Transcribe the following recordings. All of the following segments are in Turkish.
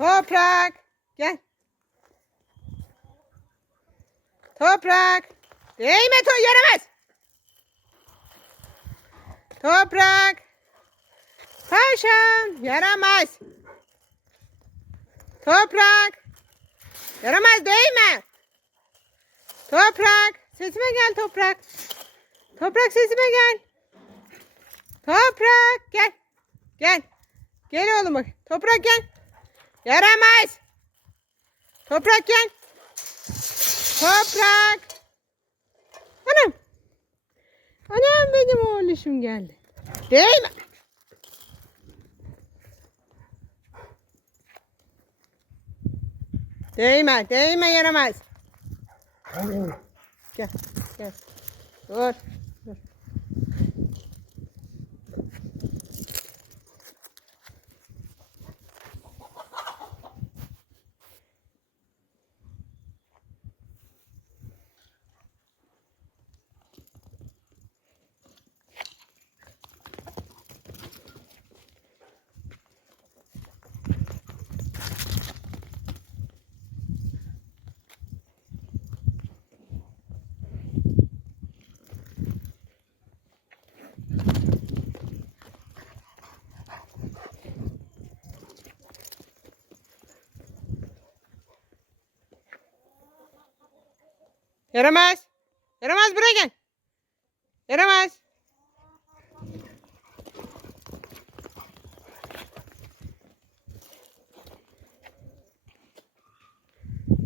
Toprak. Gel. Toprak. Değme yaramaz. Toprak. Paşam. Yaramaz. Toprak. Yaramaz değme. Toprak. Sesime gel Toprak. Toprak sesime gel. Toprak gel. Gel. Gel oğlum bak. Toprak gel. Yaramaz. Toprak gel. Toprak. Anam. Anam benim oğluşum geldi. Değme. Değme. Değme yaramaz. Gel. Gel. Dur. Dur. Yaramaz. Yaramaz buraya gel. Yaramaz.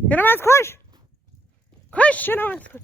Yaramaz koş. Koş yaramaz koş.